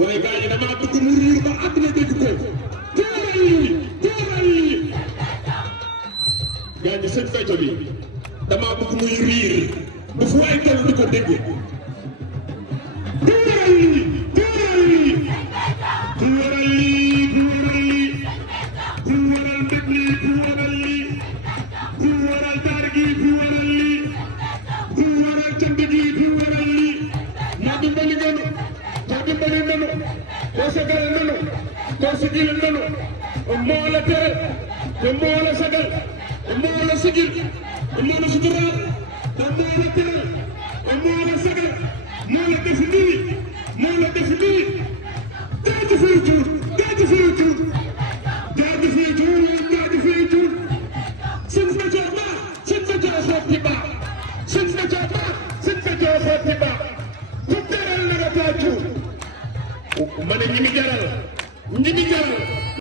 waaye gars yi damaa bëgg mu riir ba àdduna dégg ko gars yi seen fecco bi damaa bëgg muy riir ba fu ay toll di ko dégg sigil nanu moo la teral te moo la sagal te moo la sigil te moo la sutural te moo la teral te moo la sagal moo la def nii moo la def nii jaajëfal Diour jaajëfal Diour jaajëfal Diour jaajëfal Diour sëñ Béthio ba sëñ Béthio xotti ba sëñ Béthio ba sëñ Béthio xotti ba ku teral na nga taa Diour ma ne ñi mi jaral ñi mi jaral